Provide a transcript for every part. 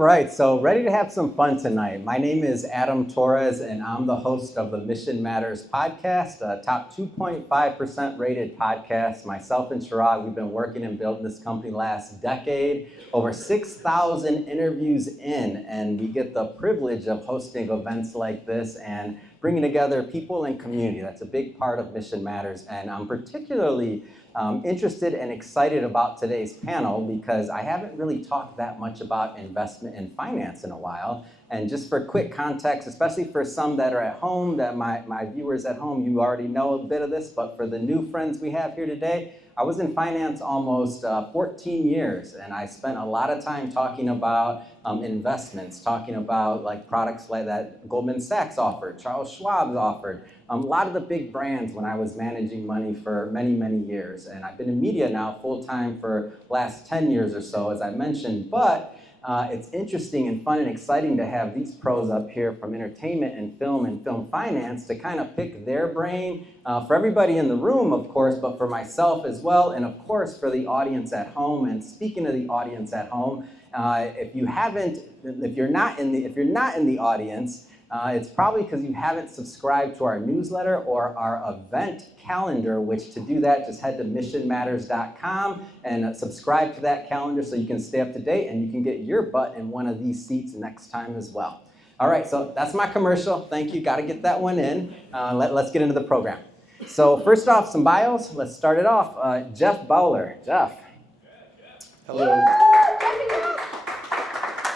right, so ready to have some fun tonight. My name is Adam Torres, and I'm the host of the Mission Matters podcast, a top 2.5% rated podcast. Myself and Chirag, we've been working and building this company last decade, over 6,000 interviews in, and we get the privilege of hosting events like this and bringing together people and community. That's a big part of Mission Matters, and I'm particularly interested and excited about today's panel because I haven't really talked that much about investment and finance in a while. And just for quick context, especially for some that are at home, that my viewers at home, you already know a bit of this, but for the new friends we have here today, I was in finance almost 14 years, and I spent a lot of time talking about investments, talking about like products like that Goldman Sachs offered, Charles Schwab's offered, a lot of the big brands when I was managing money for many, many years. And I've been in media now full-time for the last 10 years or so, as I mentioned, but it's interesting and fun and exciting to have these pros up here from entertainment and film finance to kind of pick their brain for everybody in the room, of course, but for myself as well, and of course for the audience at home. And speaking of the audience at home, if you're not in the audience, it's probably because you haven't subscribed to our newsletter or our event calendar, which to do that, just head to missionmatters.com and subscribe to that calendar so you can stay up to date and you can get your butt in one of these seats next time as well. All right, so that's my commercial. Thank you, gotta get that one in. Let's get into the program. So first off, some bios. Let's start it off. Jeff Bowler. Jeff. Hello.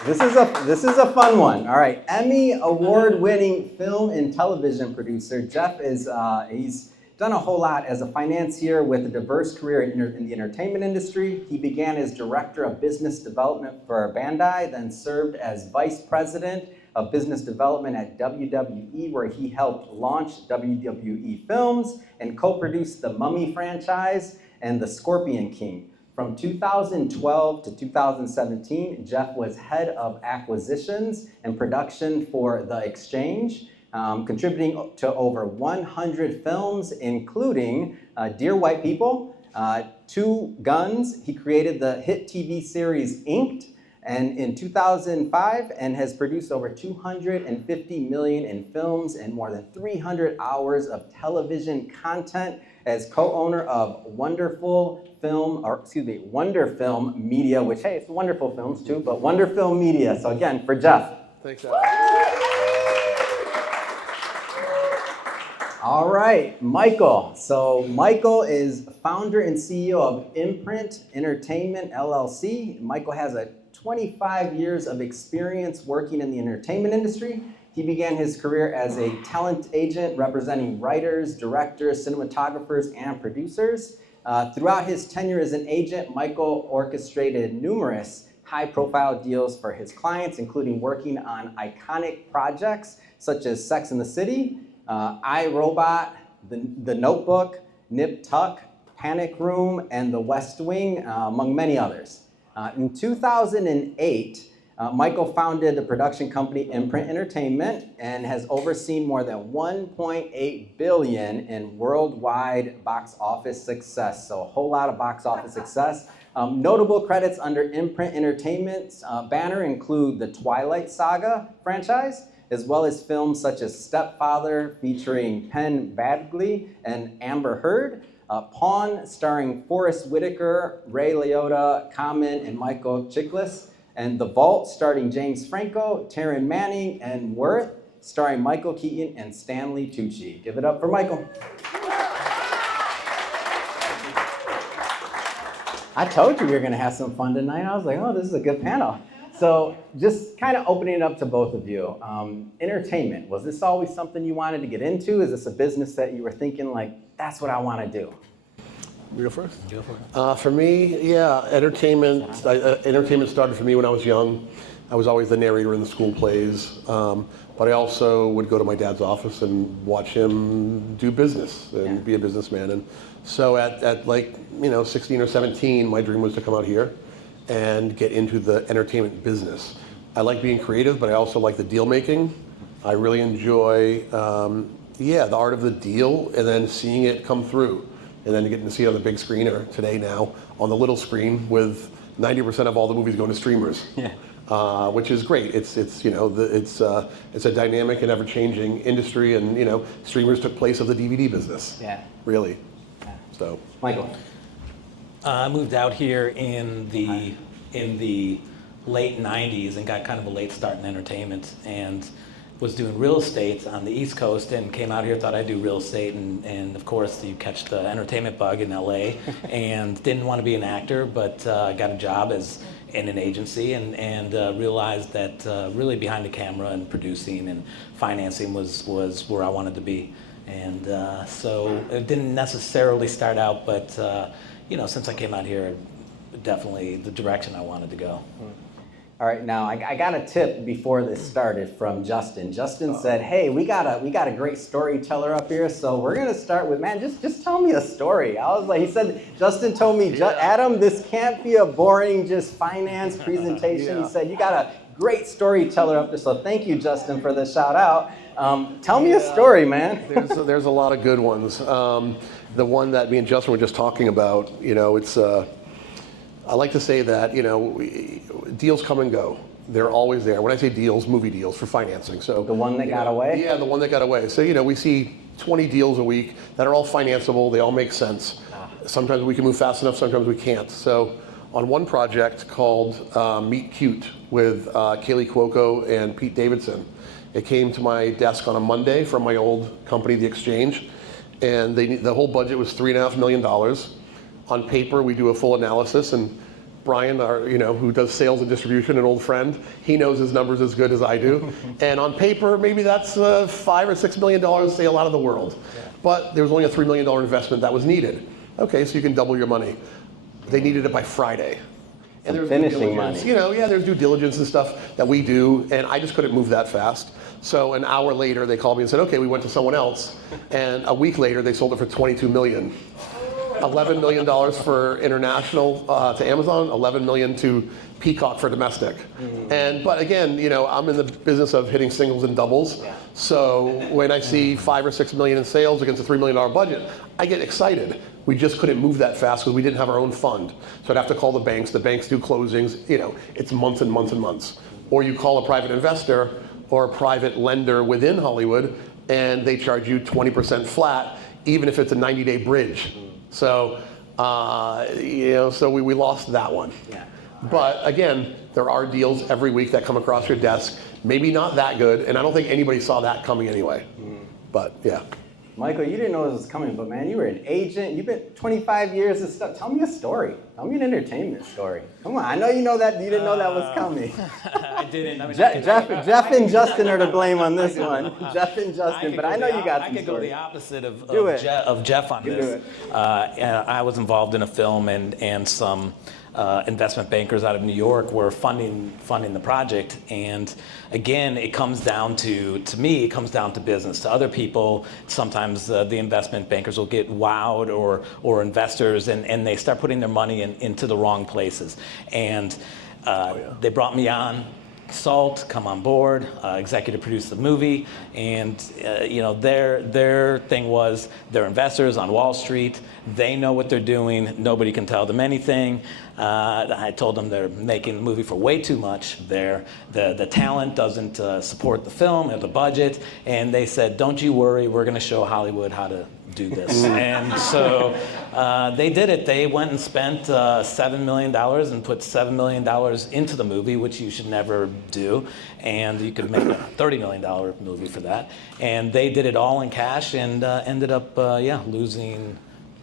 This is a fun one. All right, Emmy award-winning film and television producer. Jeff is he's done a whole lot as a financier with a diverse career in the entertainment industry. He began as director of business development for Bandai, then served as vice president of business development at WWE, where he helped launch WWE Films and co-produced the Mummy franchise and The Scorpion King. From 2012 to 2017, Jeff was head of acquisitions and production for The Exchange, contributing to over 100 films, including Dear White People, Two Guns. He created the hit TV series Inked, and in 2005, and has produced over 250 million in films and more than 300 hours of television content as co-owner of Wonder Film Media, which, hey, it's Wonderful Films too, but Wonder Film Media. So again, for Jeff. Thanks, Alex. All right, Michael. So Michael is founder and CEO of Imprint Entertainment, LLC. Michael has 25 years of experience working in the entertainment industry. He began his career as a talent agent representing writers, directors, cinematographers, and producers. Throughout his tenure as an agent, Michael orchestrated numerous high-profile deals for his clients, including working on iconic projects such as Sex and the City, I, Robot, The Notebook, Nip Tuck, Panic Room, and The West Wing, among many others. In 2008, Michael founded the production company Imprint Entertainment and has overseen more than $1.8 billion in worldwide box office success. So a whole lot of box office success. Notable credits under Imprint Entertainment's banner include the Twilight Saga franchise, as well as films such as Stepfather featuring Penn Badgley and Amber Heard, Pawn starring Forrest Whitaker, Ray Liotta, Common, and Michael Chiklis, and The Vault starring James Franco, Taryn Manning, and Worth starring Michael Keaton and Stanley Tucci. Give it up for Michael. I told you we were going to have some fun tonight. I was like, oh, this is a good panel. So just kind of opening it up to both of you. Entertainment, was this always something you wanted to get into? Is this a business that you were thinking like, that's what I want to do? You go first? Go for it. For me, yeah, entertainment started for me when I was young. I was always the narrator in the school plays, but I also would go to my dad's office and watch him do business and be a businessman. And so at like, 16 or 17, my dream was to come out here and get into the entertainment business. I like being creative, but I also like the deal making. I really enjoy, the art of the deal and then seeing it come through. And then getting to see it on the big screen, or today now on the little screen with 90% of all the movies going to streamers. Yeah. which is great. It's a dynamic and ever-changing industry, and streamers took place of the DVD business. Yeah. Really. Yeah. So. Michael. I moved out here in the late 90s and got kind of a late start in entertainment, and was doing real estate on the East Coast, and came out here, thought I'd do real estate, and of course you catch the entertainment bug in LA, and didn't want to be an actor, but got a job in an agency, and realized that really behind the camera and producing and financing was where I wanted to be. And so it didn't necessarily start out, but since I came out here, definitely the direction I wanted to go. All right, now I got a tip before this started from Justin. Justin said, "Hey, we got a great storyteller up here, so we're gonna start with, man, just tell me a story." I was like, Justin told me, Adam, this can't be a boring just finance presentation. He said, "You got a great storyteller up there," so thank you, Justin, for the shout out. Tell me a story, man. There's a lot of good ones. The one that me and Justin were just talking about, it's. I like to say that, deals come and go. They're always there. When I say deals, movie deals for financing. So The one that got away? Yeah, the one that got away. So, we see 20 deals a week that are all financeable. They all make sense. Sometimes we can move fast enough, sometimes we can't. So on one project called Meet Cute with Kaylee Cuoco and Pete Davidson, it came to my desk on a Monday from my old company, The Exchange, and the whole budget was $3.5 million. On paper, we do a full analysis, and Brian, who does sales and distribution, an old friend, he knows his numbers as good as I do. And on paper, maybe that's $5 or $6 million to sale out of the world. Yeah. But there was only a $3 million investment that was needed. Okay, so you can double your money. They needed it by Friday. And there's finishing money. There's due diligence and stuff that we do, and I just couldn't move that fast. So an hour later, they called me and said, okay, we went to someone else. And a week later, they sold it for $22 million. $11 million for international to Amazon, $11 million to Peacock for domestic. But again, I'm in the business of hitting singles and doubles. So when I see $5 or $6 million in sales against a $3 million budget, I get excited. We just couldn't move that fast because we didn't have our own fund. So I'd have to call the banks. The banks do closings. It's months and months and months. Or you call a private investor or a private lender within Hollywood, and they charge you 20% flat, even if it's a 90-day bridge. So, so we lost that one. Yeah. But again, there are deals every week that come across your desk. Maybe not that good, and I don't think anybody saw that coming anyway. But yeah. Michael, you didn't know this was coming, but man, you were an agent. You've been 25 years and stuff. Tell me a story. Tell me an entertainment story. Come on, I know you know that. You didn't know that was coming. I didn't. I mean, Jeff and Justin are to blame on this one. Jeff and Justin, but I know you got some I could go stories. the opposite of Jeff on You this. I was involved in a film, and some investment bankers out of New York were funding the project. And again, it comes down to me, it comes down to business. To other people, sometimes the investment bankers will get wowed, or investors, and they start putting their money into the wrong places. And they brought me on. Salt, come on board, executive produce the movie, and their thing was they're investors on Wall Street. They know what they're doing. Nobody can tell them anything. I told them they're making the movie for way too much. The talent doesn't support the film or the budget, and they said, "Don't you worry, we're going to show Hollywood how to do this." And so they did it. They went and spent $7 million and put $7 million into the movie, which you should never do. And you could make a $30 million movie for that. And they did it all in cash and ended up, losing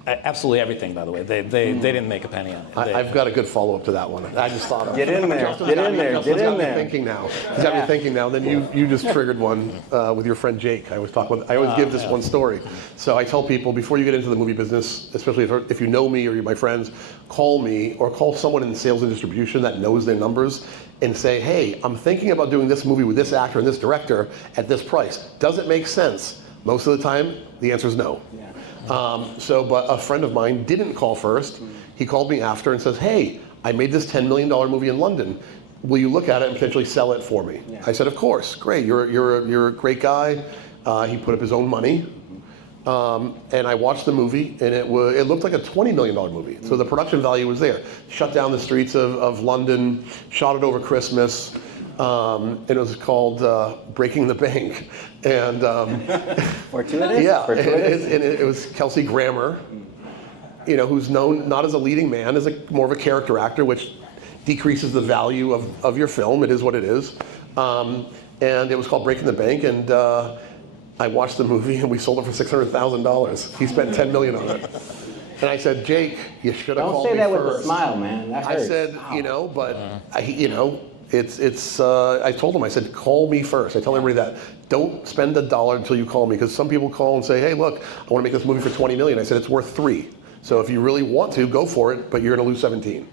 absolutely everything, by the way. They didn't make a penny on it. I've got a good follow-up to that one. I just thought of it. Get in there. Get in there. He's got me thinking now. He's got me thinking now. Then you just triggered one with your friend Jake. I always give this one story. So I tell people, before you get into the movie business, especially if you know me or you're my friends, call me or call someone in sales and distribution that knows their numbers and say, hey, I'm thinking about doing this movie with this actor and this director at this price. Does it make sense? Most of the time, the answer is no. Yeah. But a friend of mine didn't call first. He called me after and says, hey, I made this $10 million movie in London. Will you look at it and potentially sell it for me? Yeah. I said, of course, great. You're a great guy. He put up his own money. And I watched the movie, and it looked like a $20 million movie. So the production value was there. Shut down the streets of London, shot it over Christmas, and it was called Breaking the Bank. And Fortuitous? yeah, Fortuitous? and it was Kelsey Grammer, who's known not as a leading man, as more of a character actor, which decreases the value of your film. It is what it is. And it was called Breaking the Bank, and I watched the movie, and we sold it for $600,000. He spent $10 million on it. And I said, Jake, you should have called me first. Don't say that with a smile, man. That hurts. I said, but I told him, I said, call me first. I tell everybody that. Don't spend $1 until you call me, because some people call and say, hey, look, I want to make this movie for $20 million. I said, it's worth $3 million. So if you really want to, go for it, but you're going to lose 17.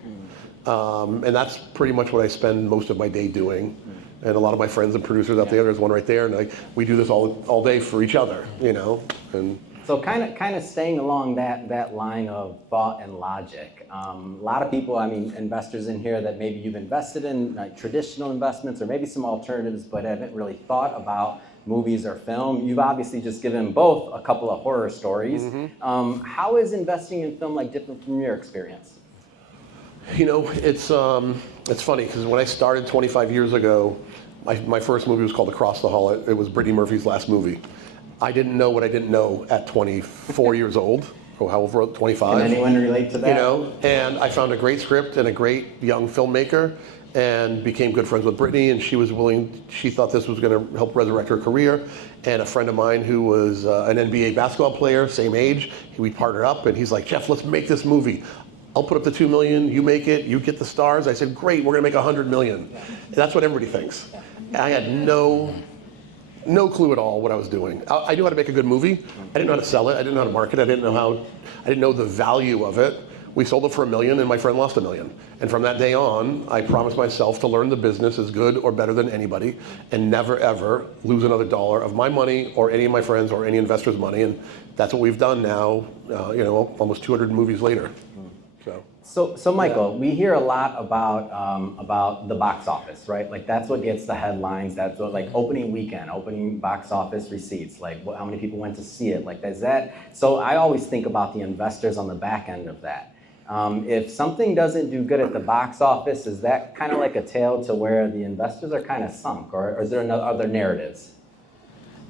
And that's pretty much what I spend most of my day doing. And a lot of my friends and producers out there, there's one right there, and we do this all day for each other, And so kind of staying along that line of thought and logic. A lot of people, investors in here that maybe you've invested in traditional investments or maybe some alternatives, but haven't really thought about movies or film. You've obviously just given both a couple of horror stories. How is investing in film different from your experience? It's funny, because when I started 25 years ago, my first movie was called Across the Hall. It was Brittany Murphy's last movie. I didn't know what I didn't know at 24 years old, or however, 25. Can anyone relate to that? And I found a great script and a great young filmmaker, and became good friends with Brittany, and she thought this was going to help resurrect her career. And a friend of mine who was an NBA basketball player, same age, we partnered up, and he's like, Jeff, let's make this movie. I'll put up the $2 million, you make it, you get the stars. I said, great, we're gonna make $100 million. And that's what everybody thinks. I had no clue at all what I was doing. I knew how to make a good movie. I didn't know how to sell it. I didn't know how to market it. I didn't know the value of it. We sold it for $1 million, and my friend lost $1 million. And from that day on, I promised myself to learn the business as good or better than anybody, and never ever lose another dollar of my money or any of my friends or any investors' money. And that's what we've done now, almost 200 movies later. So Michael, we hear a lot about the box office, right? That's what gets the headlines. That's what opening weekend, opening box office receipts. How many people went to see it? Is that? So I always think about the investors on the back end of that. If something doesn't do good at the box office, is that kind of like a tale to where the investors are kind of sunk, or is there other narratives?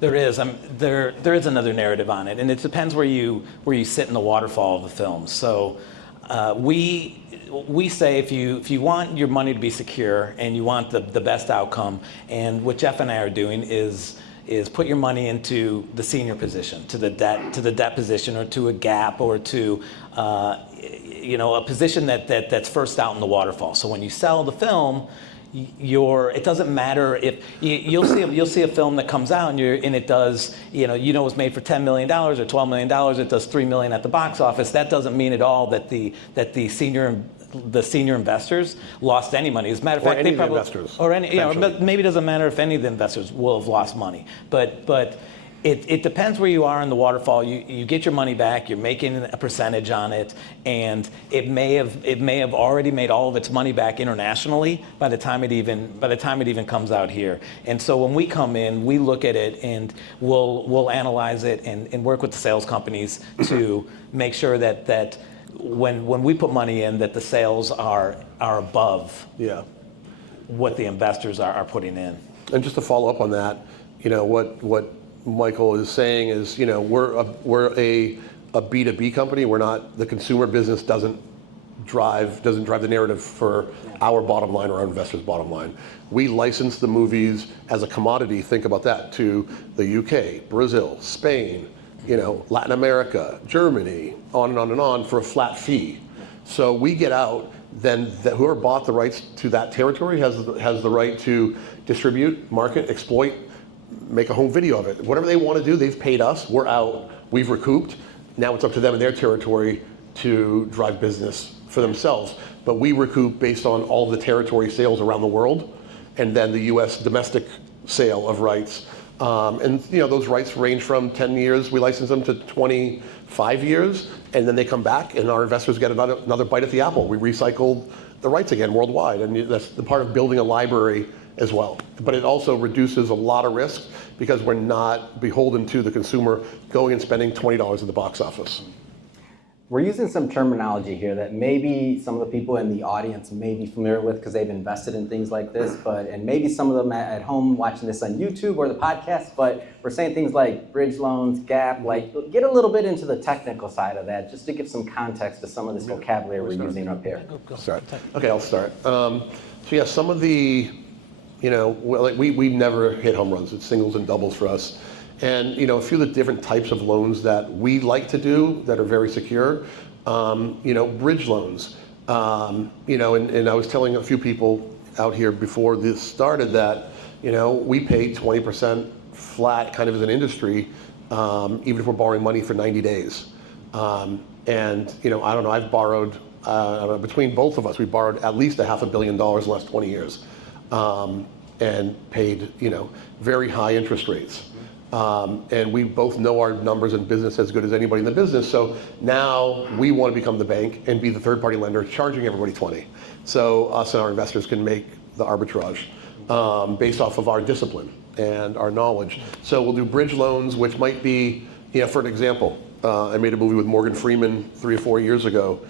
There is. There is another narrative on it, and it depends where you sit in the waterfall of the film. So. We say if you want your money to be secure and you want the best outcome, and what Jeff and I are doing is put your money into the senior position, to the debt position, or to a gap, or to a position that's first out in the waterfall. So when you sell the film, it doesn't matter if you'll see a film that comes out and it does it was made for $10 million or $12 million. It does $3 million at the box office. That doesn't mean at all that the senior investors lost any money. As a matter of fact, they probably investors or any maybe it doesn't matter if any of the investors will have lost money, but. It depends where you are in the waterfall. You get your money back. You're making a percentage on it, and it may have already made all of its money back internationally by the time it even comes out here. And so when we come in, we look at it and we'll analyze it and work with the sales companies to make sure that when we put money in, that the sales are above what the investors are putting in. And just to follow up on that, what Michael is saying is, we're a B2B company. We're not, the consumer business doesn't drive the narrative for our bottom line or our investors' bottom line. We license the movies as a commodity. Think about that, to the UK, Brazil, Spain, Latin America, Germany, on and on and on, for a flat fee. So we get out, then whoever bought the rights to that territory has the right to distribute, market, exploit, make a home video of it. Whatever they want to do, they've paid us, we're out, we've recouped. Now it's up to them in their territory to drive business for themselves. But we recoup based on all the territory sales around the world, and then the US domestic sale of rights. And those rights range from 10 years, we license them, to 25 years, and then they come back and our investors get another bite at the apple. We recycle the rights again worldwide, and that's the part of building a library as well. But it also reduces a lot of risk, because we're not beholden to the consumer going and spending $20 at the box office. We're using some terminology here that maybe some of the people in the audience may be familiar with because they've invested in things like this, and maybe some of them at home watching this on YouTube or the podcast, but we're saying things like bridge loans, gap, like get a little bit into the technical side of that just to give some context to some of this vocabulary we're using up here. Start. Okay, I'll start. So yeah, some of the, we've never hit home runs. It's singles and doubles for us. And a few of the different types of loans that we like to do that are very secure, bridge loans. And I was telling a few people out here before this started that, we pay 20% flat kind of as an industry, even if we're borrowing money for 90 days. I don't know, I've borrowed, between both of us, we borrowed at least $500 million in the last 20 years and paid, very high interest rates. And we both know our numbers in business as good as anybody in the business. So now we want to become the bank and be the third-party lender charging everybody 20. So us and our investors can make the arbitrage based off of our discipline and our knowledge. So we'll do bridge loans, which might be, for an example, I made a movie with Morgan Freeman 3 or 4 years ago.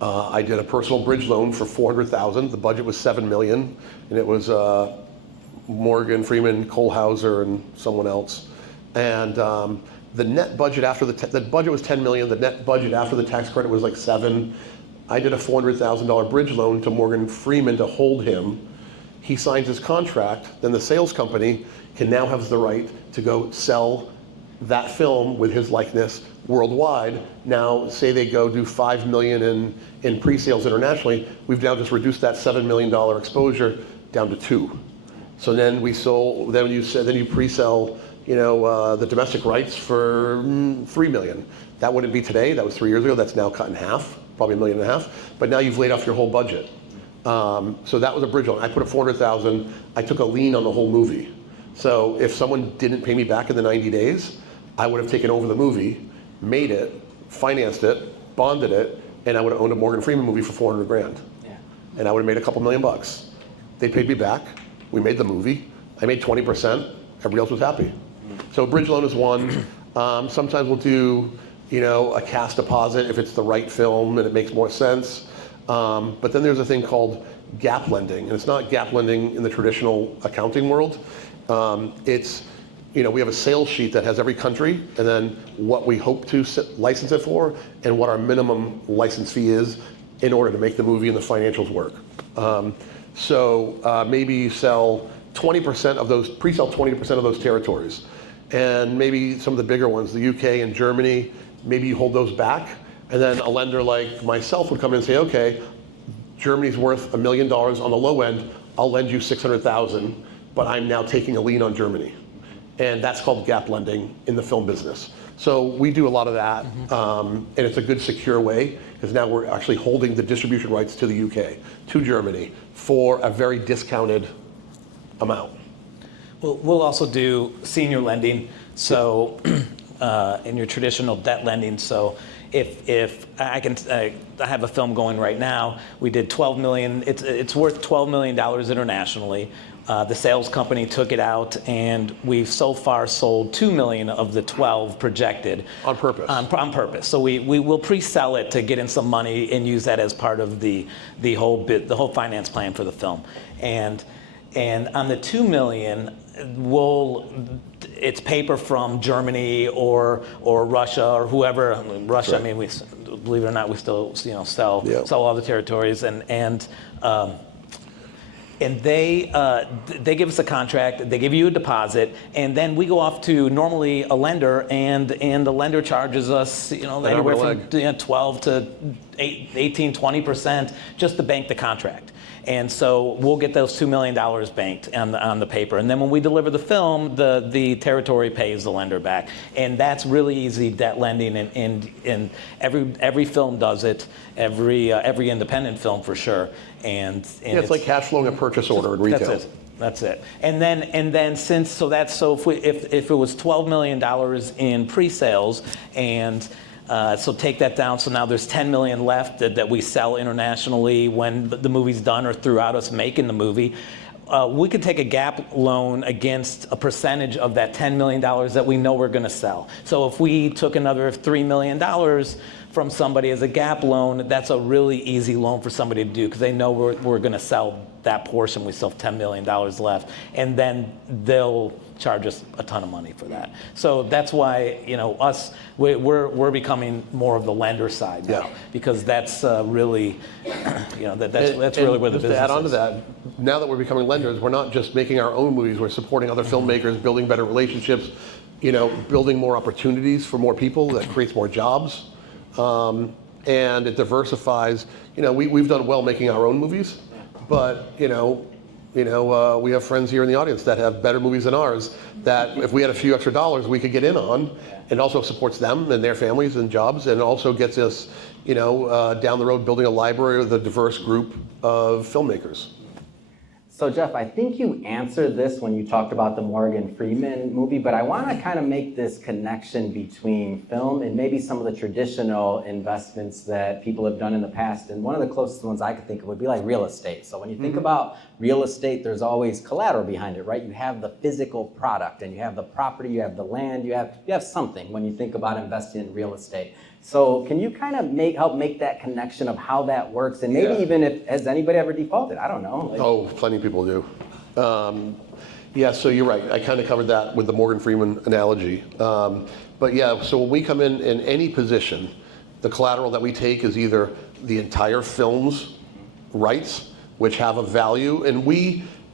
I did a personal bridge loan for $400,000. The budget was $7 million, and it was Morgan Freeman, Cole Hauser, and someone else. And the net budget after the budget was $10 million. The net budget after the tax credit was like $7 million. I did a $400,000 bridge loan to Morgan Freeman to hold him. He signs his contract. Then the sales company can now have the right to go sell that film with his likeness worldwide. Now, say they go do $5 million in pre-sales internationally. We've now just reduced that $7 million exposure down to $2 million. So then you pre-sell, the domestic rights for $3 million. That wouldn't be today. That was 3 years ago. That's now cut in half, probably $1.5 million. But now you've laid off your whole budget. So that was a bridge loan. I put up $400,000. I took a lien on the whole movie. So if someone didn't pay me back in the 90 days, I would have taken over the movie, made it, financed it, bonded it, and I would have owned a Morgan Freeman movie for $400,000. Yeah. And I would have made a couple $1 million. They paid me back. We made the movie. I made 20%. Everybody else was happy. So a bridge loan is one. Sometimes we'll do, a cash deposit if it's the right film and it makes more sense. But then there's a thing called gap lending, and it's not gap lending in the traditional accounting world. It's, we have a sales sheet that has every country, and then what we hope to license it for, and what our minimum license fee is in order to make the movie and the financials work. So maybe you sell 20% of those, pre-sell 20% of those territories. And maybe some of the bigger ones, the UK and Germany, maybe you hold those back. And then a lender like myself would come in and say, okay, Germany's worth $1 million on the low end. I'll lend you $600,000, but I'm now taking a lien on Germany. And that's called gap lending in the film business. So we do a lot of that, and it's a good secure way, because now we're actually holding the distribution rights to the UK, to Germany, for a very discounted amount. We'll also do senior lending, so in your traditional debt lending. So if I have a film going right now, we did $12 million. It's worth $12 million internationally. The sales company took it out, and we've so far sold 2 million of the 12 projected. On purpose. On purpose. So we will pre-sell it to get in some money and use that as part of the whole finance plan for the film. And on the 2 million, it's paper from Germany or Russia or whoever. I mean, Russia. Right. I mean, we, believe it or not, we still sell all the territories, and they give us a contract, they give you a deposit, and then we go off to normally a lender, and the lender charges us anywhere from 12 to 18, 20% just to bank the contract. And so we'll get those $2 million banked on the paper. And then when we deliver the film, the territory pays the lender back. And that's really easy debt lending, and every film does it, every independent film for sure. And it's like cash flowing a purchase order in retail. That's it. And then if it was $12 million in pre-sales, and so take that down. So now there's 10 million left that we sell internationally when the movie's done or throughout us making the movie. we could take a gap loan against a percentage of that $10 million that we know we're going to sell. So if we took another $3 million from somebody as a gap loan, that's a really easy loan for somebody to do because they know we're going to sell that portion. We still have $10 million left, and then they'll charge us a ton of money for that. So that's why, we're becoming more of the lender side now, because that's really, that's really where the business is. To add on to that, now that we're becoming lenders, we're not just making our own movies, we're supporting other filmmakers, building better relationships, building more opportunities for more people. That creates more jobs, and it diversifies. We've done well making our own movies, but we have friends here in the audience that have better movies than ours that if we had a few extra dollars we could get in on, and also supports them and their families and jobs, and also gets us down the road building a library with a diverse group of filmmakers. So Jeff, I think you answered this when you talked about the Morgan Freeman movie, but I want to kind of make this connection between film and maybe some of the traditional investments that people have done in the past. And one of the closest ones I could think of would be like real estate. So when you think about real estate, there's always collateral behind it, right? You have the physical product, and you have the property, you have the land, you have something when you think about investing in real estate. So can you kind of help make that connection of how that works? And maybe even if, has anybody ever defaulted? I don't know. Plenty of people do. So you're right. I kind of covered that with the Morgan Freeman analogy. But yeah, so when we come in any position, the collateral that we take is either the entire film's rights, which have a value, and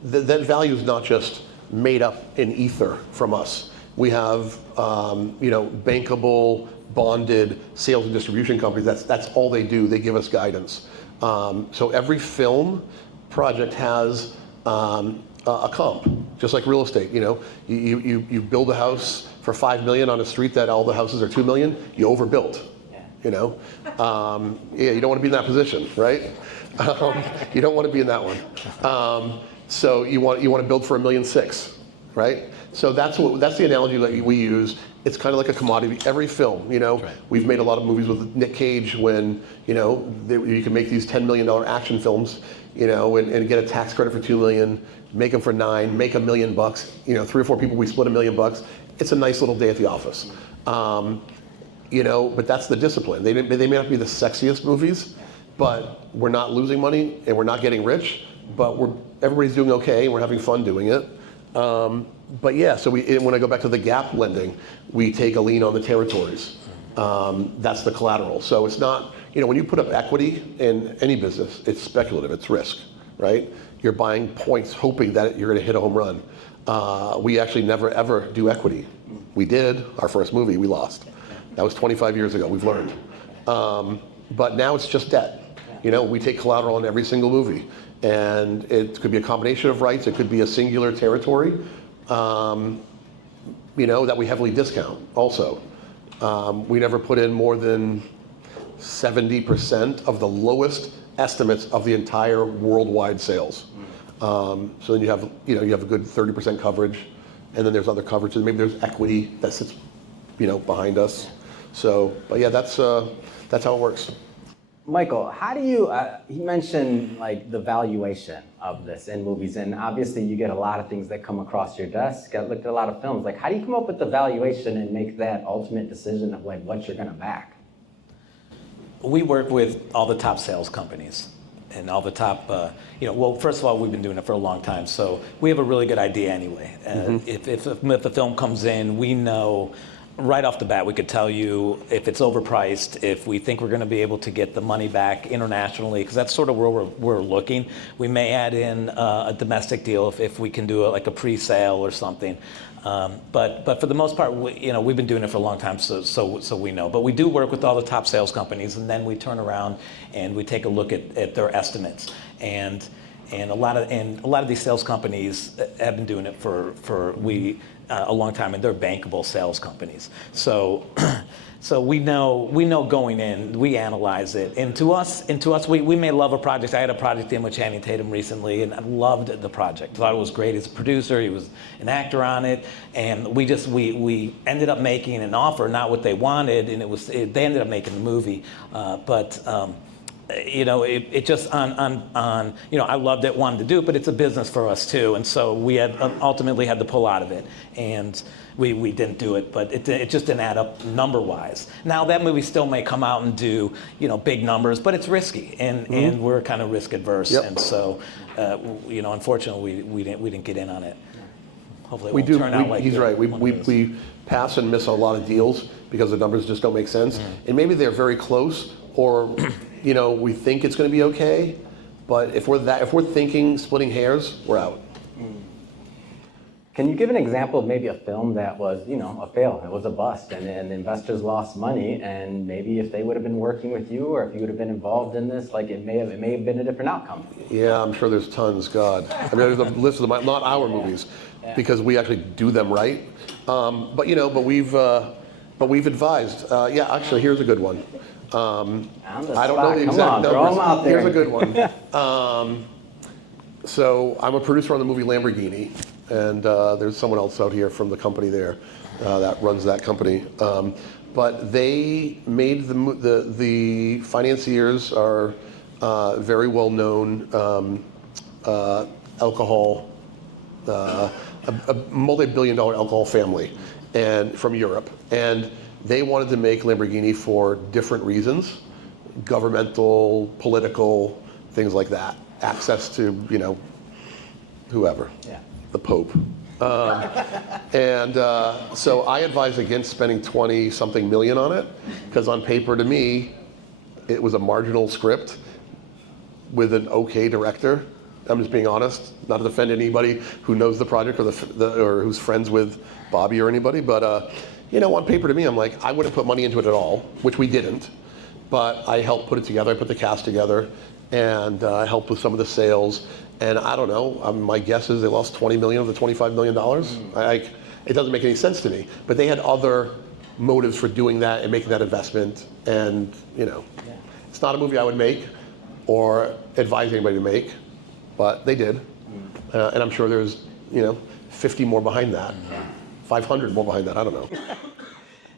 that value is not just made up in ether from us. We have bankable, bonded sales and distribution companies. That's all they do. They give us guidance. So every film project has a comp, just like real estate. You build a house for $5 million on a street that all the houses are $2 million. You overbuilt. You don't want to be in that position, right? You don't want to be in that one. So you want to build for $1.6 million, right? So that's the analogy that we use. It's kind of like a commodity. Every film, we've made a lot of movies with Nick Cage when, you can make these $10 million action films, and get a tax credit for $2 million, make them for $9 million, make $1 million bucks. 3 or 4 people, we split $1 million bucks. It's a nice little day at the office. But that's the discipline. They may not be the sexiest movies, but we're not losing money and we're not getting rich, but everybody's doing okay and we're having fun doing it. But yeah, so when I go back to the gap lending, we take a lien on the territories. That's the collateral. So it's not, when you put up equity in any business, it's speculative, it's risk, right? You're buying points hoping that you're going to hit a home run. We actually never ever do equity. We did, our first movie, we lost. That was 25 years ago, we've learned. But now it's just debt. We take collateral on every single movie. And it could be a combination of rights, it could be a singular territory, that we heavily discount also. We never put in more than 70% of the lowest estimates of the entire worldwide sales. So then you have a good 30% coverage, and then there's other coverages. Maybe there's equity that sits, behind us. So, but yeah, that's how it works. Michael, how do you mentioned like the valuation of this in movies, and obviously you get a lot of things that come across your desk. I looked at a lot of films. Like, how do you come up with the valuation and make that ultimate decision of like what you're going to back? We work with all the top sales companies and all the top, well, first of all, we've been doing it for a long time, so we have a really good idea anyway. If the film comes in, we know right off the bat, we could tell you if it's overpriced, if we think we're going to be able to get the money back internationally, because that's sort of where we're looking. We may add in a domestic deal if we can do it like a pre-sale or something. But for the most part, we've been doing it for a long time, so we know. But we do work with all the top sales companies, and then we turn around and we take a look at their estimates. And a lot of these sales companies have been doing it for a long time, and they're bankable sales companies. So we know going in, we analyze it, and to us, we may love a project. I had a project in with Channing Tatum recently, and I loved the project. Thought it was great as a producer. He was an actor on it, and we ended up making an offer, not what they wanted, and they ended up making the movie, but it just I loved it, wanted to do it, but it's a business for us too, and so we had ultimately had to pull out of it, and we didn't do it, but it just didn't add up number-wise. Now that movie still may come out and do big numbers, but it's risky, and we're kind of risk adverse, and so unfortunately we didn't get in on it. Hopefully it won't turn out like he's right. We pass and miss a lot of deals because the numbers just don't make sense, and maybe they're very close, or we think it's going to be okay, but if we're thinking splitting hairs, we're out. Can you give an example of maybe a film that was, a fail, it was a bust, and investors lost money, and maybe if they would have been working with you, or if you would have been involved in this, like it may have been a different outcome? Yeah, I'm sure there's tons. God, I mean, there's a list of them, not our movies, because we actually do them right. But we've advised. Yeah, actually, here's a good one. I don't know the exact numbers. Here's a good one. So I'm a producer on the movie Lamborghini, and there's someone else out here from the company there that runs that company. But they made the financiers are very well known alcohol, a multi-billion-dollar alcohol family, and from Europe, and they wanted to make Lamborghini for different reasons, governmental, political, things like that. Access to, whoever, the Pope. So I advised against spending 20-something million on it, because on paper, to me, it was a marginal script with an okay director. I'm just being honest, not to defend anybody who knows the project or who's friends with Bobby or anybody, but on paper to me, I'm like, I wouldn't put money into it at all, which we didn't, but I helped put it together. I put the cast together, and helped with some of the sales. And I don't know, my guess is they lost 20 million of the $25 million. It doesn't make any sense to me, but they had other motives for doing that and making that investment. And it's not a movie I would make or advise anybody to make, but they did. And I'm sure there's 50 more behind that, 500 more behind that, I don't know.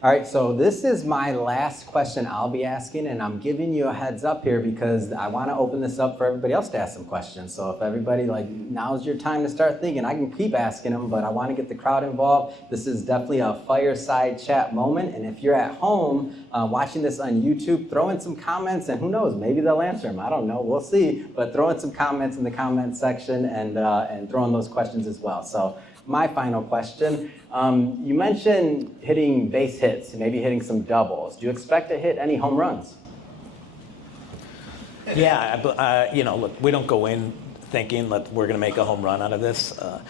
All right, so this is my last question I'll be asking, and I'm giving you a heads up here because I want to open this up for everybody else to ask some questions. So if everybody, now's your time to start thinking. I can keep asking them, but I want to get the crowd involved. This is definitely a fireside chat moment, and if you're at home watching this on YouTube, throw in some comments, and who knows, maybe they'll answer them. I don't know, we'll see, but throw in some comments in the comment section and throw in those questions as well. So my final question, you mentioned hitting base hits, maybe hitting some doubles. Do you expect to hit any home runs? Yeah, look, we don't go in thinking that we're going to make a home run out of this. I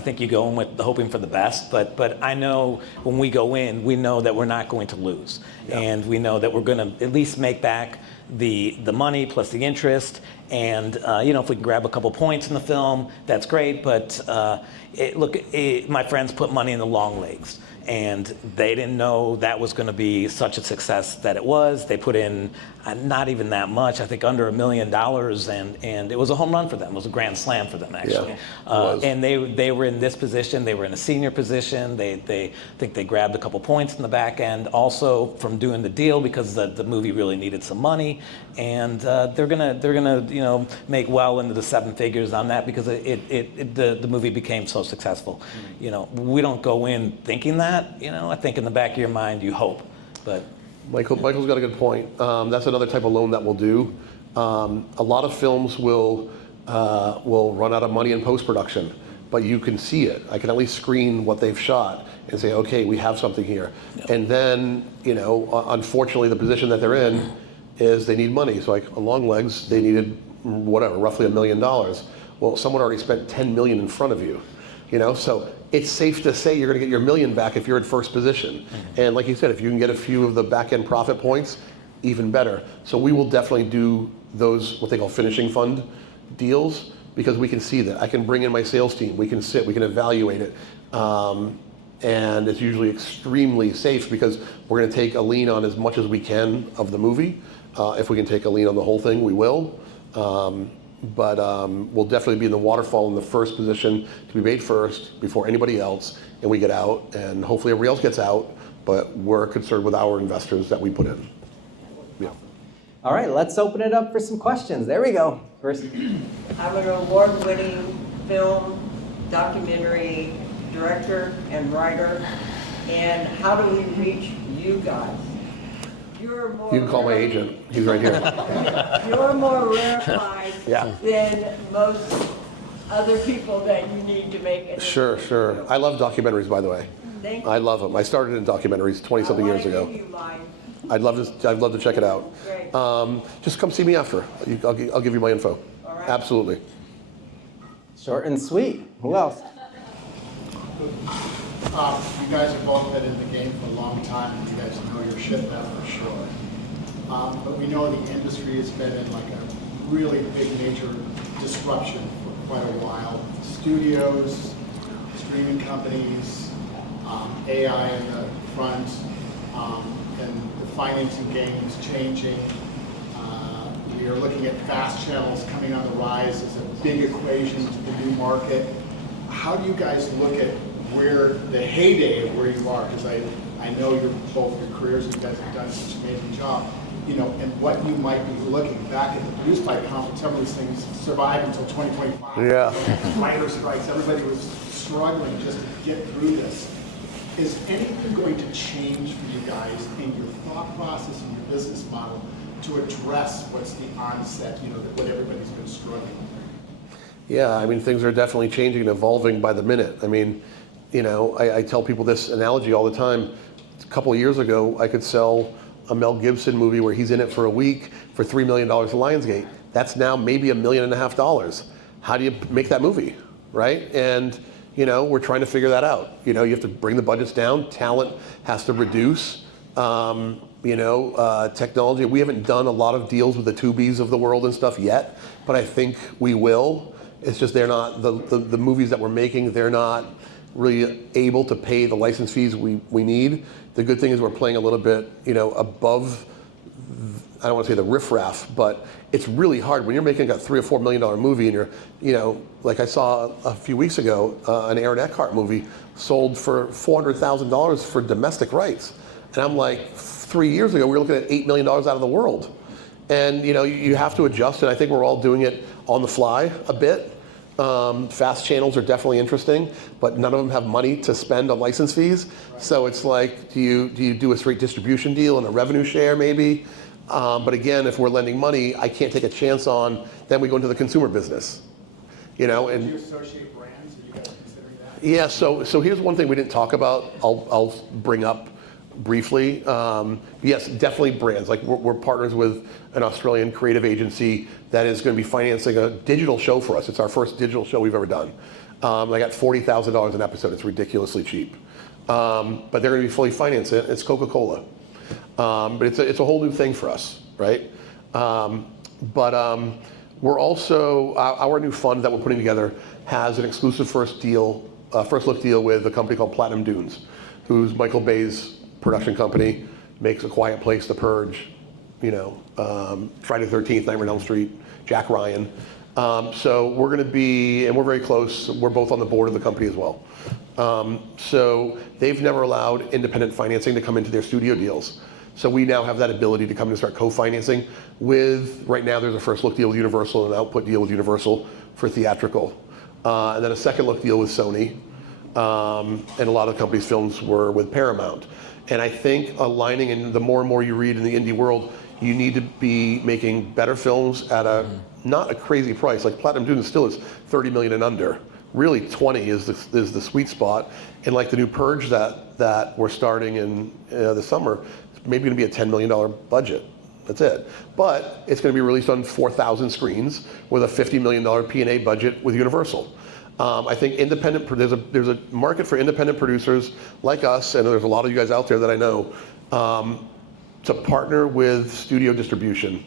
think you go in with hoping for the best, but I know when we go in, we know that we're not going to lose, and we know that we're going to at least make back the money plus the interest, and if we can grab a couple points in the film, that's great. But my friends put money in the long legs, and they didn't know that was going to be such a success that it was. They put in not even that much, I think under $1 million, and it was a home run for them. It was a grand slam for them, actually. Yeah, and they were in this position. They were in a senior position. They think they grabbed a couple points in the back end, also from doing the deal, because the movie really needed some money, and they're gonna make well into the seven figures on that, because the movie became so successful. We don't go in thinking that. I think in the back of your mind you hope, but. Michael's got a good point. That's another type of loan that we'll do. A lot of films will run out of money in post-production, but you can see it. I can at least screen what they've shot and say, okay, we have something here. Yep. And then, unfortunately, the position that they're in is they need money. So like on Long Legs, they needed roughly $1 million. Well, someone already spent 10 million in front of you. So it's safe to say you're going to get your million back if you're in first position. Mm-hmm. And like you said, if you can get a few of the back-end profit points, even better. So we will definitely do those, what they call finishing fund deals, because we can see that. I can bring in my sales team. We can sit, we can evaluate it. And it's usually extremely safe, because we're going to take a lien on as much as we can of the movie. If we can take a lien on the whole thing, we will. But we'll definitely be in the waterfall in the first position to be made first before anybody else, and we get out, and hopefully everybody else gets out, but we're concerned with our investors that we put in. Yeah. All right, let's open it up for some questions. There we go. First. I'm an award-winning film, documentary director and writer. And how do we reach you guys? You're more You can call my agent. He's right here. You're more rarefied Yeah. than most other people that you need to make it. Sure. I love documentaries, by the way. Thank you. I love them. I started in documentaries 20-something years ago. Give you mine. I'd love to check it out. Great. Just come see me after. I'll give you my info. All right. Absolutely. Short and sweet. Who else? You guys have both been in the game for a long time, and you guys know your shit now for sure. But we know the industry has been in like a really big major disruption for quite a while. Studios, streaming companies, AI in the front, and the financing game is changing. We are looking at fast channels coming on the rise as a big equation to the new market. How do you guys look at where the heyday of where you are? Because I know both your careers, and you guys have done such an amazing job. You know, and what you might be looking back at the Blue Spike conference. Some of these things survived until 2025. Yeah. Writer strikes. Everybody was struggling just to get through this. Is anything going to change for you guys in your thought process and your business model to address what's the onset? You know, what everybody's been struggling with. Yeah, I mean, things are definitely changing and evolving by the minute. I mean, you know, I tell people this analogy all the time. A couple of years ago, I could sell a Mel Gibson movie where he's in it for a week for $3 million at Lionsgate. That's now maybe $1.5 million. How do you make that movie, right? And, you know, we're trying to figure that out. You know, you have to bring the budgets down. Talent has to reduce. Technology. We haven't done a lot of deals with the Tubies of the world and stuff yet, but I think we will. It's just they're not, the movies that we're making, they're not really able to pay the license fees we need. The good thing is we're playing a little bit, you know, above, I don't want to say the riffraff, but it's really hard when you're making a $3 or $4 million movie and you're, you know, like I saw a few weeks ago, an Aaron Eckhart movie sold for $400,000 for domestic rights. And I'm like, 3 years ago, we were looking at $8 million out of the world. And, you know, you have to adjust, and I think we're all doing it on the fly a bit. Fast channels are definitely interesting, but none of them have money to spend on license fees. So it's like, do you do a straight distribution deal and a revenue share maybe? But again, if we're lending money, I can't take a chance on, then we go into the consumer business. You know, and Do you associate brands? Are you guys considering that? yeah, so here's one thing we didn't talk about, I'll bring up briefly. Yes, definitely brands. Like we're partners with an Australian creative agency that is going to be financing a digital show for us. It's our first digital show we've ever done. I got $40,000 an episode. It's ridiculously cheap. But they're going to be fully financed. It's Coca-Cola. But it's a whole new thing for us, right? We're also, our new fund that we're putting together has an exclusive first look deal with a company called Platinum Dunes, who's Michael Bay's production company, makes A Quiet Place, The Purge, you know, Friday the 13th, Nightmare on Elm Street, Jack Ryan. So we're going to be, and we're very close, we're both on the board of the company as well. So they've never allowed independent financing to come into their studio deals. So we now have that ability to come and start co-financing with, right now there's a first look deal with Universal and an output deal with Universal for theatrical. And then a second look deal with Sony. And a lot of the company's films were with Paramount. And I think aligning, and the more and more you read in the indie world, you need to be making better films at not a crazy price. Like Platinum Dunes still is 30 million and under. Really 20 is the sweet spot. And like the new Purge that we're starting in the summer, it's maybe gonna be a $10 million budget. That's it. But it's gonna be released on 4,000 screens with a $50 million P&A budget with Universal. I think there's a market for independent producers like us, and there's a lot of you guys out there that I know, to partner with studio distribution.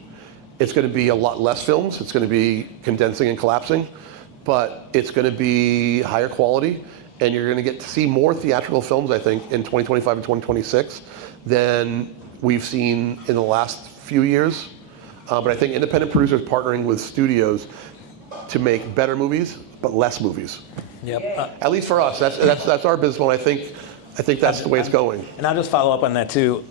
It's going to be a lot less films. It's going to be condensing and collapsing, but it's going to be higher quality, and you're going to get to see more theatrical films, I think, in 2025 and 2026 than we've seen in the last few years. But I think independent producers partnering with studios to make better movies, but less movies. Yep. At least for us, that's our business model. I think that's the way it's going. And I'll just follow up on that too.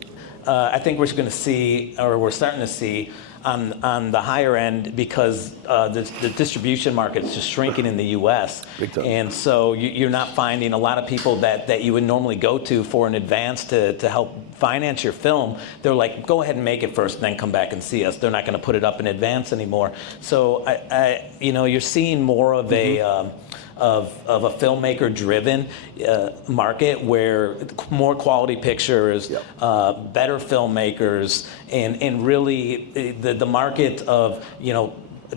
I think we're going to see, or we're starting to see, on the higher end because the distribution market is just shrinking in the U.S. Big time. And so you're not finding a lot of people that you would normally go to for an advance to help finance your film. They're like, go ahead and make it first, and then come back and see us. They're not going to put it up in advance anymore. So you're seeing more of a of a filmmaker-driven market where more quality pictures, better filmmakers, and really the market of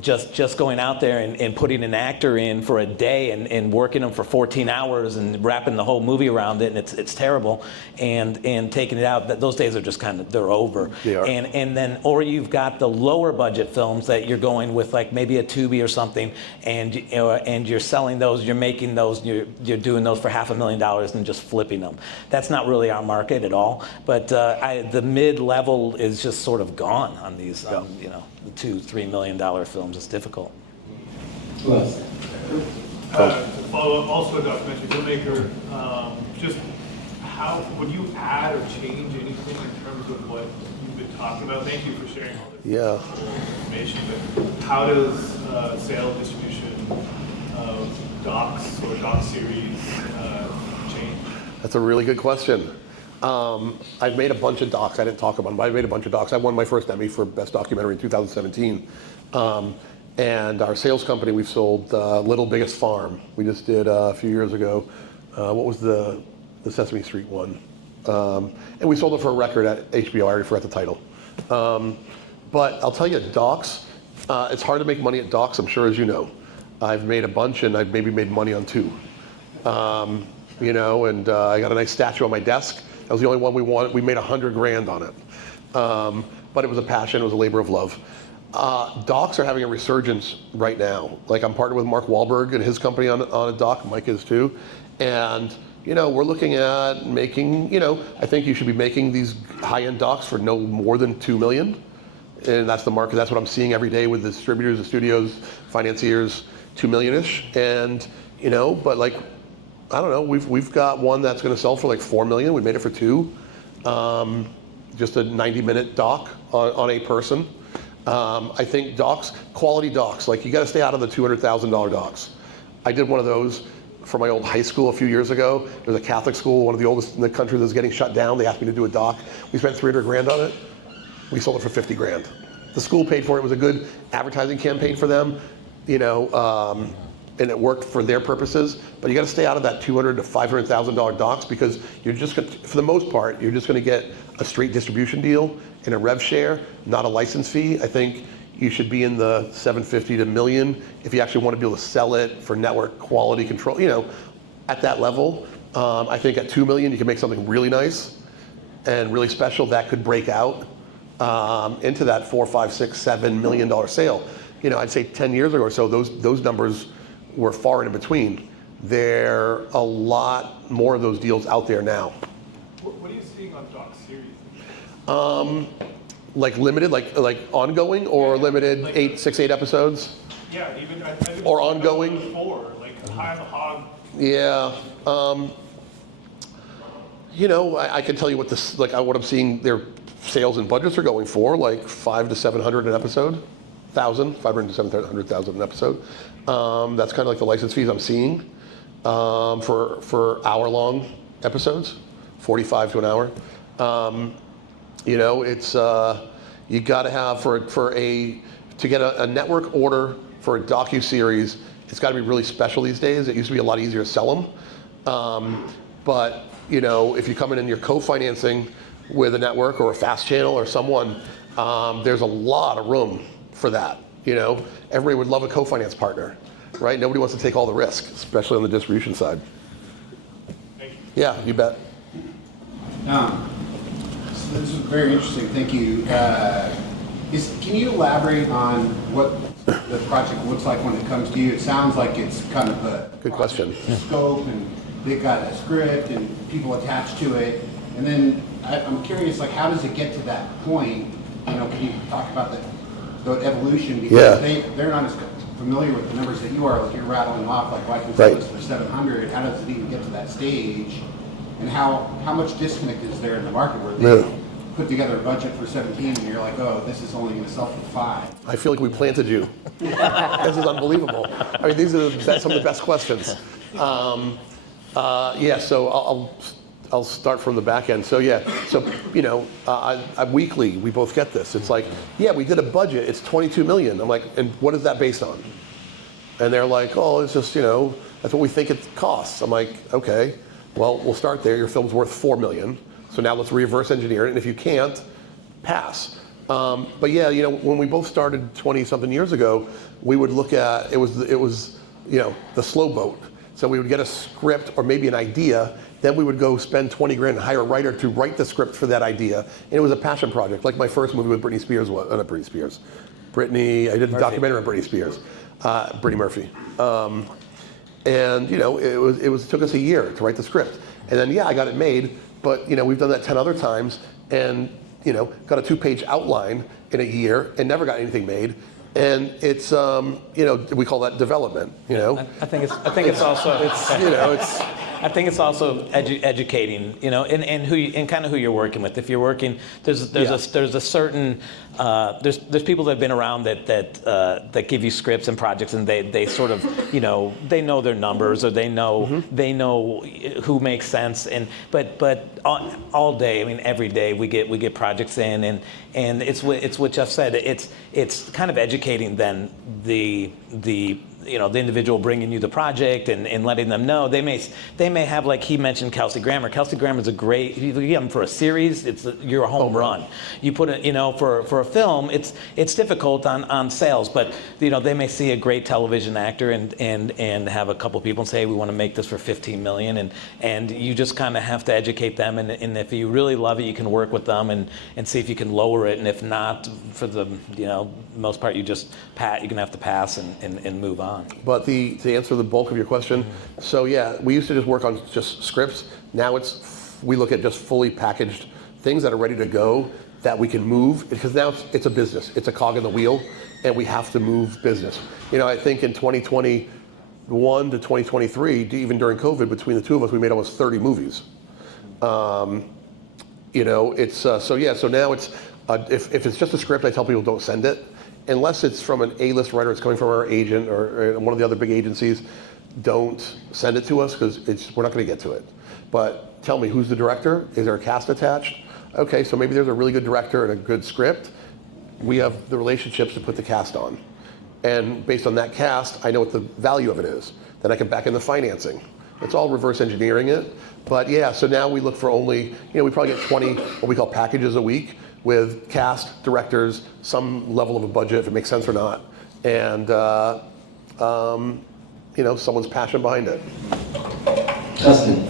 just going out there and putting an actor in for a day and working them for 14 hours and wrapping the whole movie around it, and it's terrible, and taking it out. Those days are just they're over. They are. And then, or you've got the lower budget films that you're going with, like maybe a Tubi or something, and you're selling those, you're making those, you're doing those for $500,000 and just flipping them. That's not really our market at all. But the mid-level is just sort of gone on these, the $2-3 million films. It's difficult. To follow up, also a documentary filmmaker, just how would you add or change anything in terms of what you've been talking about? Thank you for sharing all this information. But how does sale distribution of docs or doc series change? That's a really good question. I've made a bunch of docs. I didn't talk about them, but I made a bunch of docs. I won my first Emmy for Best Documentary in 2017. And our sales company, we've sold Little Biggest Farm. We just did a few years ago. What was the Sesame Street one? And we sold it for a record at HBO. I already forgot the title. But I'll tell you, docs, it's hard to make money at docs, I'm sure, as you know. I've made a bunch, and I've maybe made money on 2. And I got a nice statue on my desk. That was the only one we wanted. We made $100,000 on it. But it was a passion, it was a labor of love. Docs are having a resurgence right now. Like, I'm partnered with Mark Wahlberg and his company on a doc, Mike is too. And, we're looking at making, I think you should be making these high-end docs for no more than $2 million. And that's the market, that's what I'm seeing every day with the distributors, the studios, financiers, $2 million-ish. And, but like, I don't know, we've got one that's gonna sell for like $4 million. We made it for $2 million. Just a 90-minute doc on a person. I think docs, quality docs, like you gotta stay out of the $200,000 docs. I did one of those for my old high school a few years ago. There was a Catholic school, one of the oldest in the country, that was getting shut down. They asked me to do a doc. We spent $300,000 on it. We sold it for $50,000. The school paid for it. It was a good advertising campaign for them, and it worked for their purposes. But you got to stay out of that $200,000 to $500,000 docs, because you're just gonna, for the most part, you're just going to get a straight distribution deal and a rev share, not a license fee. I think you should be in the $750,000 to $1 million if you actually want to be able to sell it for network quality control. At that level, I think at $2 million you can make something really nice and really special that could break out into that $4, $5, $6, $7 million sale. I'd say 10 years ago or so, those numbers were far in between. There are a lot more of those deals out there now. What are you seeing on doc series? Like limited, like ongoing, or limited like 6-8 episodes? Yeah, even Or ongoing? 4, like High on the Hog. Yeah. I can tell you what what I'm seeing their sales and budgets are going for, like $500 to $700 an episode, $500 to $700,000 an episode. That's kind of like the license fees I'm seeing for hour-long episodes, 45 to an hour. It's you got to have to get a network order for a docu-series. It's got to be really special these days. It used to be a lot easier to sell them, but if you come in and you're co-financing with a network or a fast channel or someone, there's a lot of room for that. Everybody would love a co-finance partner, right? Nobody wants to take all the risk, especially on the distribution side. Thank you. Yeah, you bet. So this is very interesting. Thank you. Can you elaborate on what the project looks like when it comes to you? It sounds like it's kind of a Good question. scope, and they've got a script and people attached to it. And then I'm curious, like, how does it get to that point? Can you talk about the evolution? Because they're not as familiar with the numbers that you are. Like, you're rattling off, like, why can sell this for 700? How does it even get to that stage? And how much disconnect is there in the market where they put together a budget for 17 and you're like, oh, this is only going to sell for 5. I feel like we planted you. This is unbelievable. I mean, these are some of the best questions. Yeah, so I'll start from the back end. So yeah, so weekly, we both get this. It's like, yeah, we did a budget. It's 22 million. I'm like, and what is that based on? And they're like, oh, it's just, that's what we think it costs. I'm like, okay, well, we'll start there. Your film's worth 4 million. So now let's reverse engineer it. And if you can't, pass. But yeah, when we both started 20-something years ago, we would look at, it was the slow boat. So we would get a script or maybe an idea, then we would go spend 20 grand and hire a writer to write the script for that idea. And it was a passion project, like my first movie with Britney Spears was, not Britney Spears, I did a documentary on Britney Spears, Brittany Murphy. And it took us a year to write the script. And then I got it made, but we've done that 10 other times and got a 2-page outline in a year and never got anything made. And it's we call that development. I think it's also educating, and kind of who you're working with. If you're working, there's a certain there's people that have been around that give you scripts and projects, and they sort of they know their numbers, or they know who makes sense. But all day, I mean every day we get projects in, and it's what Jeff said. It's kind of educating then the individual bringing you the project and letting them know. They may have, like he mentioned, Kelsey Grammer. Kelsey Grammer's a great, if you get him for a series, you're a home run. You put it, for a film, it's difficult on sales, but they may see a great television actor and have a couple people say, we want to make this for 15 million, and you just kind of have to educate them, and if you really love it, you can work with them and see if you can lower it, and if not, for the most part, you're gonna have to pass and move on. But to answer the bulk of your question, so yeah, we used to just work on just scripts. Now we look at just fully packaged things that are ready to go that we can move, because now it's a business. It's a cog in the wheel, and we have to move business. I think in 2021 to 2023, even during COVID, between the two of us, we made almost 30 movies. So now it's if it's just a script, I tell people don't send it. Unless it's from an A-list writer, it's coming from our agent or one of the other big agencies, don't send it to us, because we're not going to get to it. But tell me, who's the director? Is there a cast attached? Okay, so maybe there's a really good director and a good script. We have the relationships to put the cast on. And based on that cast, I know what the value of it is. Then I can back in the financing. It's all reverse engineering it. But yeah, so now we look for only, we probably get 20 what we call packages a week, with cast, directors, some level of a budget, if it makes sense or not, and someone's passion behind it. Justin.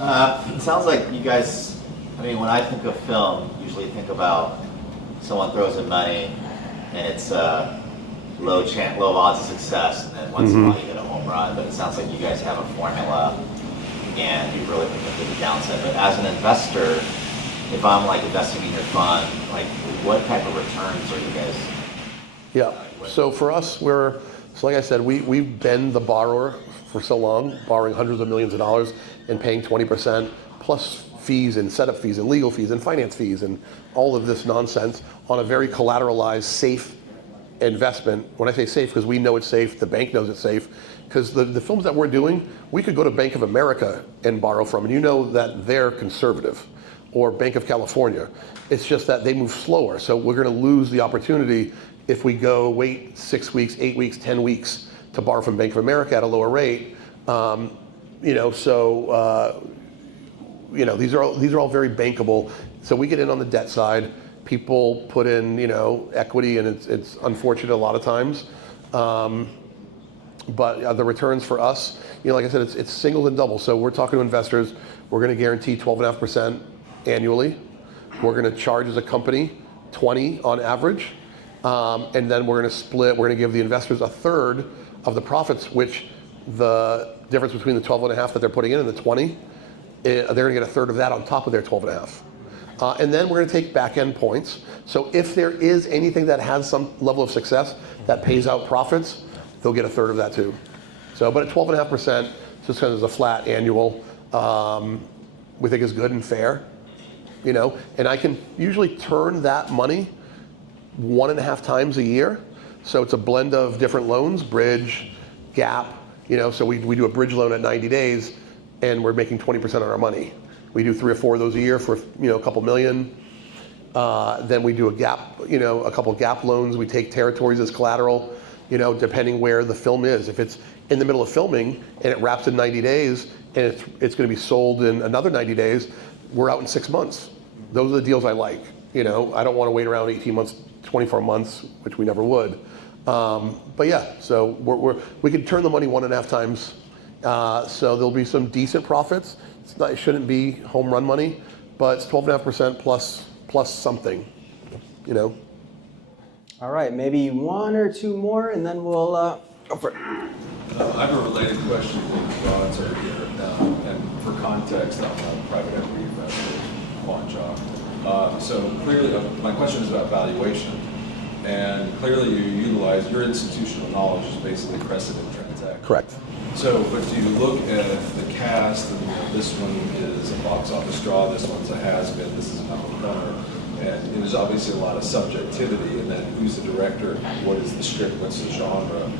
It sounds like you guys, when I think of film, usually think about someone throws in money and it's low odds of success, and then once in a while you get a home run. But it sounds like you guys have a formula and you've really looked at the downside. But as an investor, if I'm investing in your fund, what type of returns are you guys? Yeah, so for us, like I said, we've been the borrower for so long, borrowing hundreds of millions of dollars and paying 20% plus fees and setup fees and legal fees and finance fees and all of this nonsense on a very collateralized, safe investment. When I say safe, because we know it's safe, the bank knows it's safe, because the films that we're doing, we could go to Bank of America and borrow from, and that they're conservative. Or Bank of California. It's just that they move slower. So we're going to lose the opportunity if we wait 6 weeks, 8 weeks, 10 weeks to borrow from Bank of America at a lower rate. These are all very bankable. So we get in on the debt side. People put in, equity, and it's unfortunate a lot of times. But the returns for us, like I said, it's singles and doubles. So we're talking to investors. We're going to guarantee 12.5% annually. We're going to charge as a company 20 on average, and then we're going to split. We're going to give the investors a third of the profits, which the difference between the 12.5 that they're putting in and the 20, they're going to get a third of that on top of their 12.5. And then we're going to take back end points. So if there is anything that has some level of success that pays out profits, they'll get a third of that too. So, but at 12.5%, just kind of as a flat annual, we think is good and fair. you know, and I can usually turn that money 1.5 times a year. So it's a blend of different loans, bridge, gap, you know, so we do a bridge loan at 90 days and we're making 20% on our money. We do 3 or 4 of those a year for, you know, a couple million. Then we do a gap, you know, a couple gap loans. We take territories as collateral, you know, depending where the film is. If it's in the middle of filming and it wraps in 90 days and it's going to be sold in another 90 days, we're out in 6 months. Those are the deals I like. You know, I don't want to wait around 18 months, 24 months, which we never would. But yeah, so we can turn the money 1.5 times. So there'll be some decent profits. It shouldn't be home run money, but it's 12.5% plus something, you know. All right, maybe 1 or 2 more, and then we'll go for it. I have a related question to Rod's earlier, and for context, I'm a private equity investor, quant job. So clearly, my question is about valuation, and clearly you utilize your institutional knowledge is basically precedent transactions. Correct. So, but do you look at the cast, and this one is a box office draw, this one's a has-been, this is an up-and-comer, and there's obviously a lot of subjectivity, and then who's the director, what is the script, what's the genre?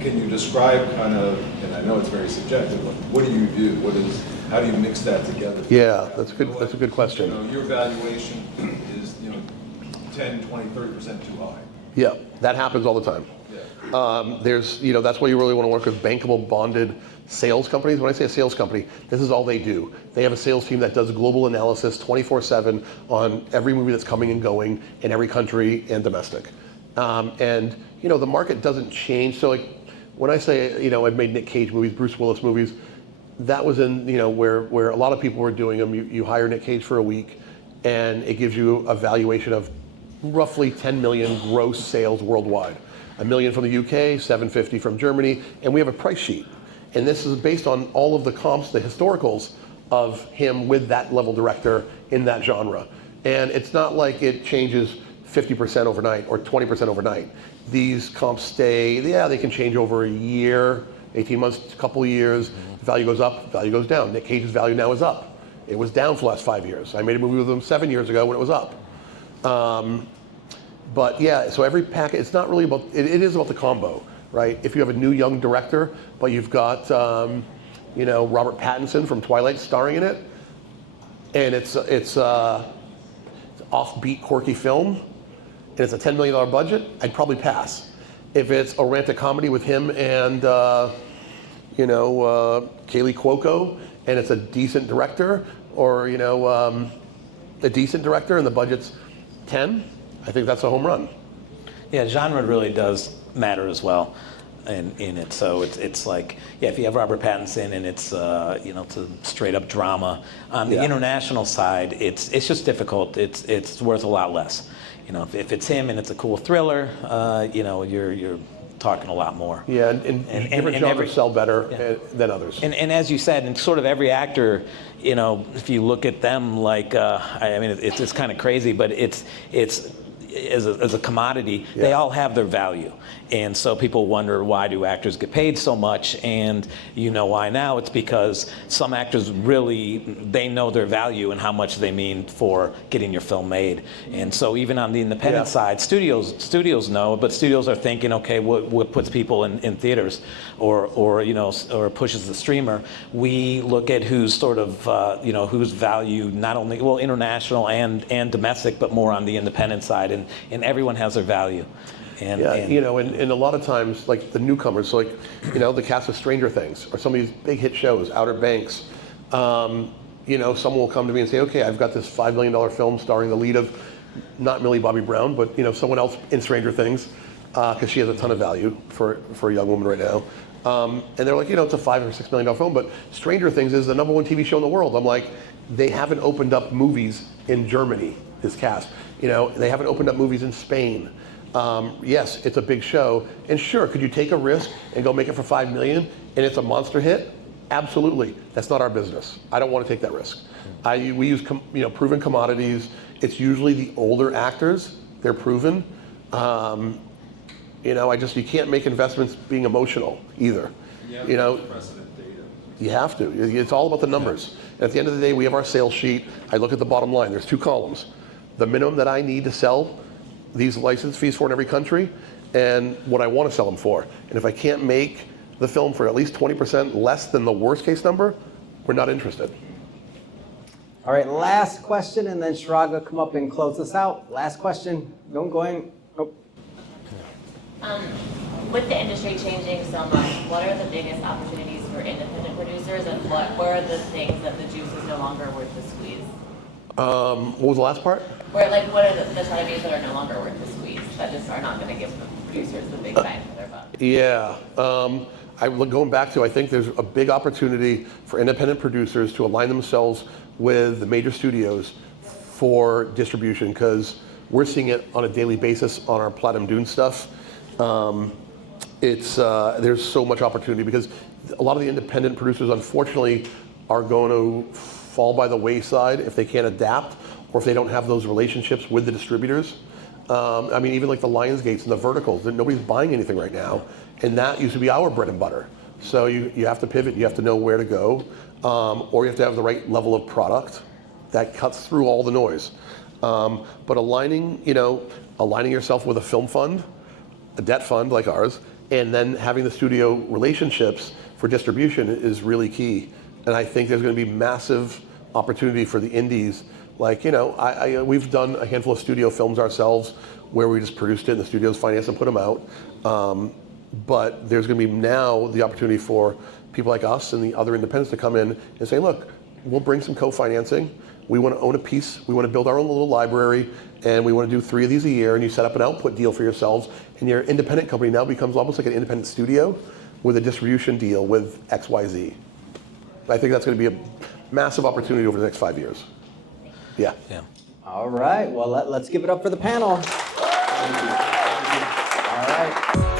Can you describe kind of, and I know it's very subjective, like what do you do? How do you mix that together? Yeah, that's a good question. You know, your valuation is, you know, 10, 20, 30% too high. Yeah, that happens all the time. There's, you know, that's why you really want to work with bankable, bonded sales companies. When I say a sales company, this is all they do. They have a sales team that does global analysis 24/7 on every movie that's coming and going in every country and domestic. And, you know, the market doesn't change. So, like, when I say, you know, I've made Nick Cage movies, Bruce Willis movies, that was in, you know, where a lot of people were doing them. You hire Nick Cage for a week, and it gives you a valuation of roughly 10 million gross sales worldwide. 1 million from the UK, 750 from Germany, and we have a price sheet. And this is based on all of the comps, the historicals of him with that level director in that genre. And it's not like it changes 50% overnight or 20% overnight. These comps stay, yeah, they can change over a year, 18 months, a couple of years. The value goes up, value goes down. Nick Cage's value now is up. It was down for the last 5 years. I made a movie with him 7 years ago when it was up. But yeah, so every package, it's not really about, it is about the combo, right? If you have a new young director, but you've got, you know, Robert Pattinson from Twilight starring in it, and it's offbeat, quirky film, and it's a $10 million budget, I'd probably pass. If it's a romantic comedy with him and, you know, Kaylee Cuoco, and it's a decent director, or, you know, a decent director and the budget's 10, I think that's a home run. Yeah, genre really does matter as well in it. So it's like, yeah, if you have Robert Pattinson and it's you know, it's a straight up drama. On the international side, it's just difficult. It's worth a lot less. You know, if it's him and it's a cool thriller, you know, you're talking a lot more. Yeah, and different genres sell better than others. And as you said, and sort of every actor, you know, if you look at them, like, I mean, it's kind of crazy, but it's as a commodity, they all have their value. And so people wonder, why do actors get paid so much? And you know why now? It's because some actors really, they know their value and how much they mean for getting your film made. And so even on the independent side, studios know, but studios are thinking, okay, what puts people in theaters or you know, or pushes the streamer? We look at who's sort of, you know, whose value, not only, well, international and domestic, but more on the independent side. And everyone has their value. And you know, and a lot of times, like the newcomers, so like, you know, the cast of Stranger Things, or some of these big hit shows, Outer Banks, you know, someone will come to me and say, okay, I've got this $5 million film starring the lead of, not Millie Bobby Brown, but, you know, someone else in Stranger Things, because she has a ton of value for a young woman right now. And they're like, you know, it's a $5 or $6 million film, but Stranger Things is the #1 TV show in the world. I'm like, they haven't opened up movies in Germany, this cast. You know, they haven't opened up movies in Spain. Yes, it's a big show, and sure, could you take a risk and go make it for $5 million and it's a monster hit? Absolutely. That's not our business. I don't want to take that risk. We use you know, proven commodities. It's usually the older actors. They're proven. You know, you can't make investments being emotional either. Yeah, you know, precedent data. you have to. It's all about the numbers. And at the end of the day, we have our sales sheet. I look at the bottom line. There's 2 columns. The minimum that I need to sell these license fees for in every country, and what I want to sell them for. And if I can't make the film for at least 20% less than the worst case number, we're not interested. All right, last question, and then Shraga come up and close us out. Last question. Don't go in. Oh. With the industry changing so much, what are the biggest opportunities for independent producers, and what are the things that the juice is no longer worth the squeeze? What was the last part? Where, like, what are the strategies that are no longer worth the squeeze, that just are not going to give the producers the big bang for their buck? Yeah. Going back to, I think there's a big opportunity for independent producers to align themselves with the major studios for distribution, because we're seeing it on a daily basis on our Platinum Dune stuff. There's so much opportunity, because a lot of the independent producers, unfortunately, are going to fall by the wayside if they can't adapt, or if they don't have those relationships with the distributors. I mean, even like the Lionsgates and the Verticals, nobody's buying anything right now, and that used to be our bread and butter. So you have to pivot, you have to know where to go, or you have to have the right level of product that cuts through all the noise. But aligning yourself with a film fund, a debt fund like ours, and then having the studio relationships for distribution is really key. And I think there's going to be massive opportunity for the indies. Like, we've done a handful of studio films ourselves where we just produced it and the studios financed and put them out. But there's going to be now the opportunity for people like us and the other independents to come in and say, look, we'll bring some co-financing. We want to own a piece. We want to build our own little library, and we want to do 3 of these a year, and you set up an output deal for yourselves, and your independent company now becomes almost like an independent studio with a distribution deal with XYZ. I think that's going to be a massive opportunity over the next 5 years. Yeah. All right, well, let's give it up for the panel. All right.